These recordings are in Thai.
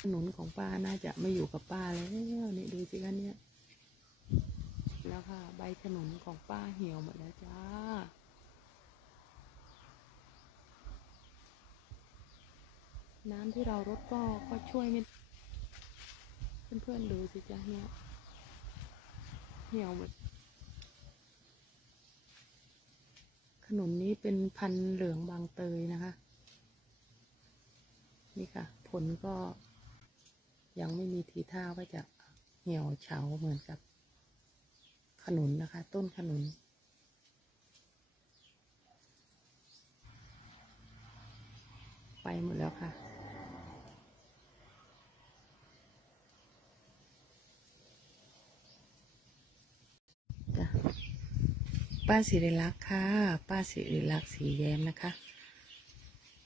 ขนุนของป้าน่าจะไม่อยู่กับป้าแล้วนี่ดูสิคะเนี่ยแล้วค่ะ ใบขนุนของป้าเหี่ยวหมดแล้วจ้าน้ำที่เรารดก็ก็ช่วยไม่เพื่อนๆดูสิจ้าเนี่ยเหี่ยวหมดขนุนนี้เป็นพันเหลืองบางเตยนะคะ นี่ค่ะ ผลก็ ยังไม่มีทีท่าว่าจะเหี่ยวเฉาเหมือนกับ ขนุนนะคะ ต้นขนุน ไปหมดแล้วค่ะป้าสิริลักษ์ค่ะ ป้าสิริลักษ์สีแย้มนะคะ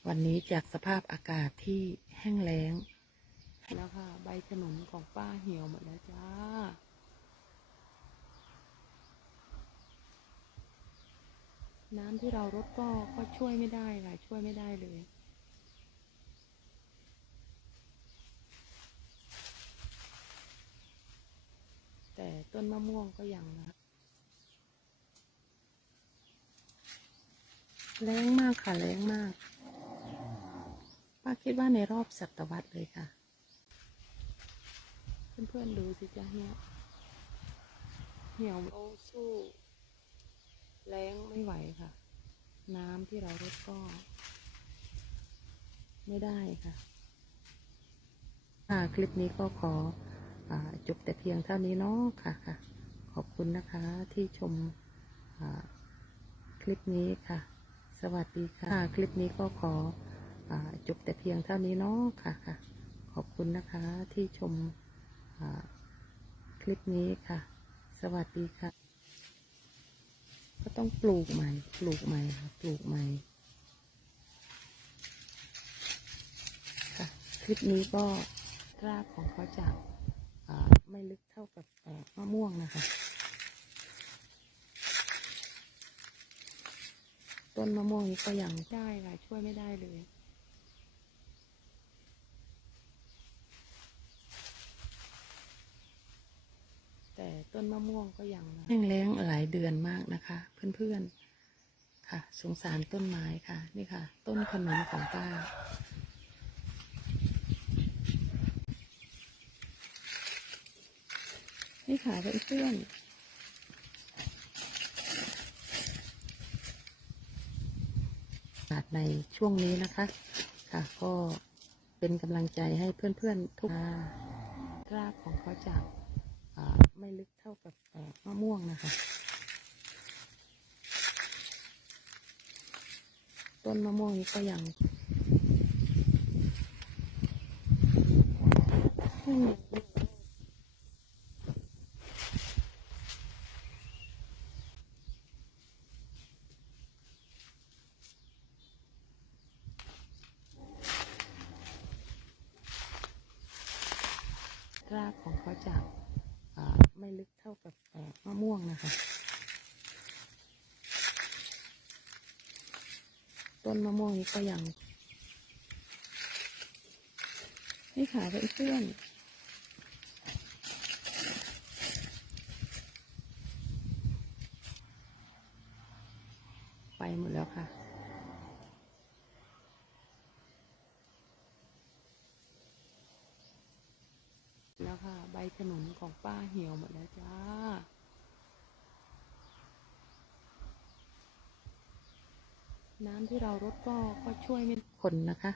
วันนี้จากสภาพอากาศที่แห้งแล้ง แล้วค่ะ ใบขนุนของป้าเหี่ยวหมดแล้วจ้า น้ำที่เรารดก็ก็ช่วยไม่ได้ค่ะ ช่วยไม่ได้เลยแต่ต้นมะม่วงก็ยังนะแรงมากค่ะแรงมาก ป้าคิดว่าในรอบศตวรรษเลยค่ะ เพื่อนๆดูสิจ้าเนี่ยเหี่ยวโอ้สู้แรงไม่ไหวค่ะ น้ำที่เรารดก็ ไม่ได้ค่ะค่ะคลิปนี้ก็ขออจบแต่เพียงเท่านี้เนาะค่ะค่ะ ขอบคุณนะคะที่ชมคลิปนี้ค่ะ สวัสดีค่ะ คลิปนี้ก็ขออจบแต่เพียงเท่านี้เนาะค่ะค่ะ ขอบคุณนะคะที่ชม คลิปนี้ค่ะ สวัสดีค่ะ ก็ต้องปลูกใหม่ ปลูกใหม่ค่ะ ปลูกใหม่ค่ะ คลิปนี้ก็รากของเขาจะไม่ลึกเท่ากับมะม่วงนะคะ ต้นมะม่วงนี้ก็ยังได้ค่ะ ช่วยไม่ได้เลย แต่ต้นมะม่วงก็ยังนะแห้งแล้งหลายเดือนมากนะคะ เพื่อนๆค่ะ สงสารต้นไม้ค่ะ นี่ค่ะ ต้นขนุนของป้านี่ค่ะเพื่อนๆศาสตร์ในช่วงนี้นะคะ ค่ะ ก็เป็นกำลังใจให้เพื่อนๆทุกรากของเขาจะอ่า ไม่ลึกเท่ากับมะม่วงนะคะ ต้นมะม่วงนี้ก็ยังรากของเขาจะอ่า ไม่ลึกเท่ากับมะม่วงนะคะ ต้นมะม่วงนี้ก็ยัง นี่ค่ะเพื่อนๆไปหมดแล้วค่ะ แล้วค่ะ ใบ ขนุนของป้าเหี่ยวหมดแล้วจ้า น้ำที่เรารดก็ก็ช่วยไม่คนนะคะ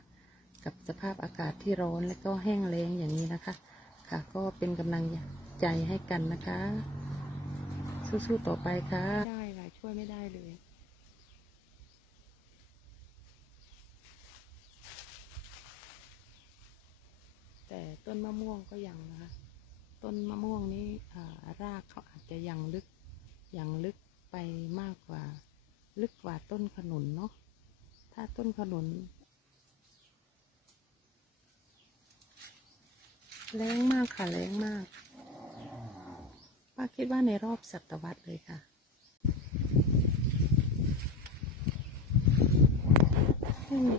กับสภาพอากาศที่ร้อนและก็แห้งแล้งอย่างนี้นะคะ ค่ะก็เป็นกำลังใจให้กันนะคะ สู้ๆต่อไปค่ะได้ค่ะช่วยไม่ได้เลยแต่ต้นมะม่วงก็ยังนะคะ ต้นมะม่วงนี้รากเขาอาจจะยังลึกยังลึกไปมากกว่า ลึกกว่าต้นขนุนเนาะถ้าต้นขนุนแรงมากค่ะแรงมาก ป้าคิดว่าในรอบศตวรรษเลยค่ะ อืม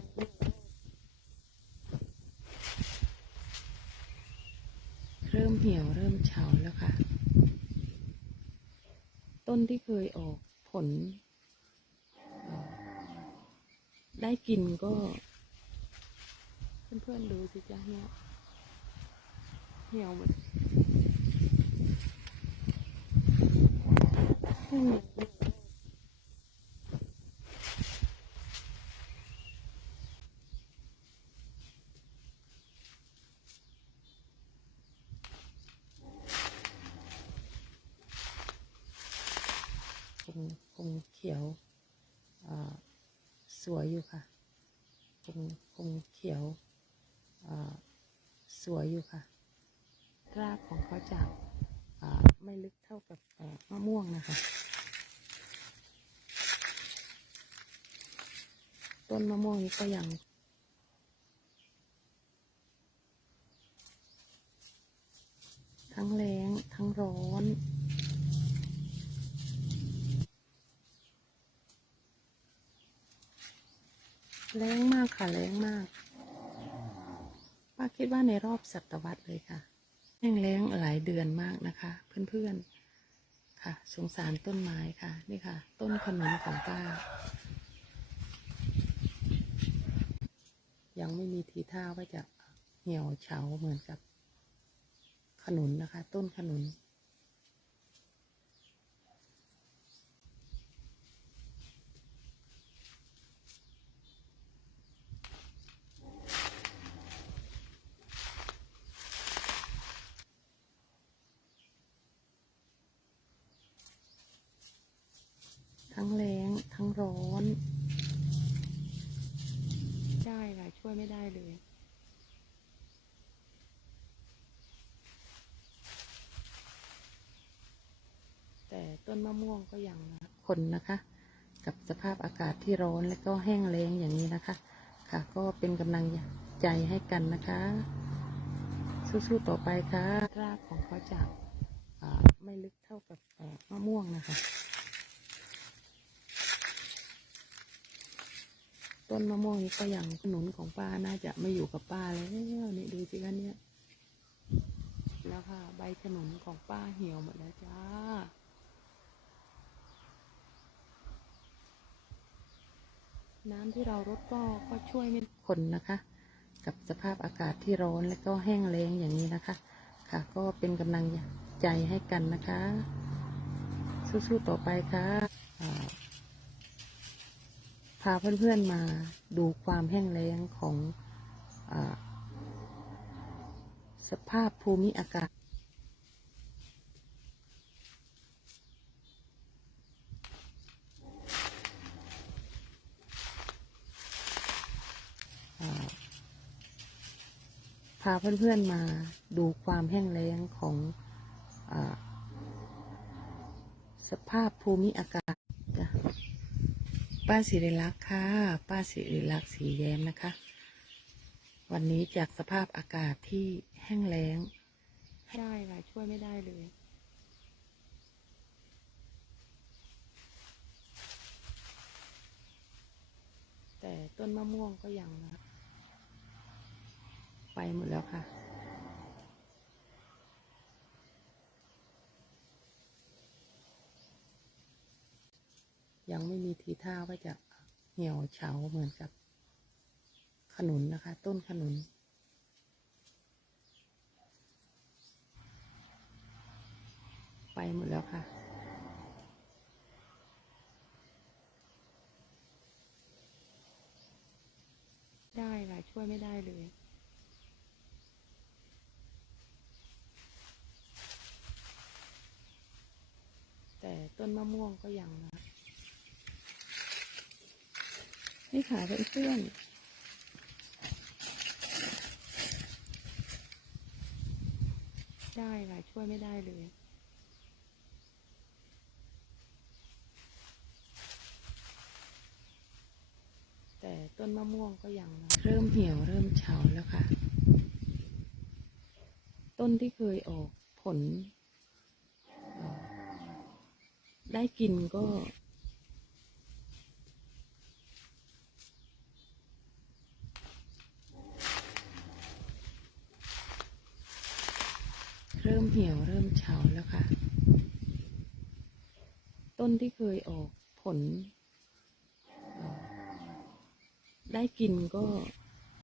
ต้นที่เคยออกผล ได้กินก็ เพื่อนๆดูสิจ้าเนี่ยเหี่ยวหมดอืมคงคงเขียวสวยอยู่ค่ะคงคงเขียวสวยอยู่ค่ะรากของเขาจะไม่ลึกเท่ากับมะม่วงนะคะ ต้นมะม่วงนี้ก็ยังทั้งแรงทั้งร้อน แรงมาก ค่ะแรงมาก ป้าคิดว่าในรอบศตวรรษเลยค่ะแห้งแล้งหลายเดือนมากนะคะ เพื่อนๆ ค่ะ สงสารต้นไม้ค่ะ นี่ค่ะ ต้นขนุนของป้า ยังไม่มีทีท่าว่าจะเหี่ยวเฉาเหมือนกับขนุนนะคะ ต้นขนุน ทั้งแรงทั้งร้อน ใช่ค่ะ ช่วยไม่ได้เลย แต้นมะม่วงก็ยังนะคนนะคะ กับสภาพอากาศที่ร้อนและก็แห้งแล้งอย่างนี้นะคะ ค่ะก็เป็นกำลังใจให้กันนะคะ สู้ๆต่อไปค่ะรากของเขาจะาไม่ลึกเท่ากับมะม่วงนะคะ ต้นมะม่วงนี้ก็ยังขนุนของป้าน่าจะไม่อยู่กับป้าแล้วนี่ดูสิคะเนี่ยแล้วค่ะ ใบขนุนของป้าเหี่ยวหมดแล้วจ้า น้ำที่เรารดก็ก็ช่วยไม่คนนะคะ กับสภาพอากาศที่ร้อนและก็แห้งแล้งอย่างนี้นะคะ ค่ะ ก็เป็นกำลังใจให้กันนะคะ สู้ๆต่อไปค่ะอ่าพาเพื่อนๆมาดูความแห้งแล้งของอสภาพภูมิอากาศ พาเพื่อนๆมาดูความแห้งแล้งของอสภาพภูมิอากาศจ้ะป้าสิริลักษ์ค่ะ ป้าสิริลักษ์สีแย้มนะคะ วันนี้จากสภาพอากาศที่แห้งแล้งใช่ค่ะ ช่วยไม่ได้เลยแต่ต้นมะม่วงก็ยังนะ หมดแล้วค่ะ ยังไม่มีทีท่าว่าจะเหี่ยวเฉาเหมือนกับ ขนุนนะคะ ต้นขนุนไปหมดแล้วค่ะ ได้ค่ะ ช่วยไม่ได้เลย แต้นมะม่วงก็ยังนะ นี่ค่ะเพื่อนๆได้ค่ะ ช่วยไม่ได้เลยแต่ต้นมะม่วงก็ยังนะเริ่มเหี่ยวเริ่มเฉาแล้วค่ะ ต้นที่เคยออกผล ได้กินก็ เริ่มเหี่ยวเริ่มเฉาแล้วค่ะ ต้นที่เคยออกผล ได้กินก็